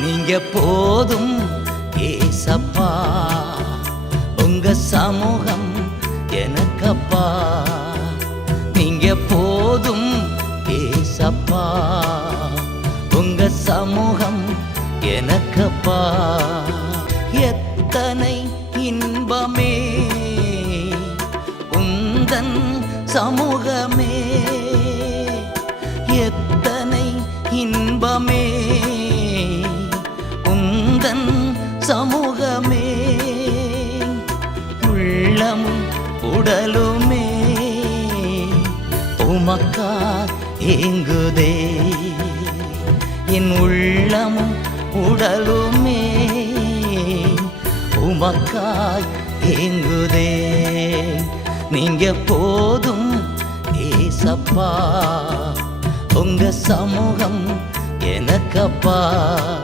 நீங்க போதும் ஏசப்பா உங்க சமூகம் எனக்கப்பா நீங்க போதும் ஏசப்பா உங்க சமூகம் எனக்கப்பா எத்தனை இன்பமே உந்தன் சமூகமே எத்தனை இன்பமே சமூகமே உள்ளமும் உடலுமே உமக்கா ஏங்குதே என் உள்ளமும் உடலுமே உமக்காய் ஏங்குதே நீங்க போதும் ஏசப்பா உங்க சமூகம் எனக்கப்பா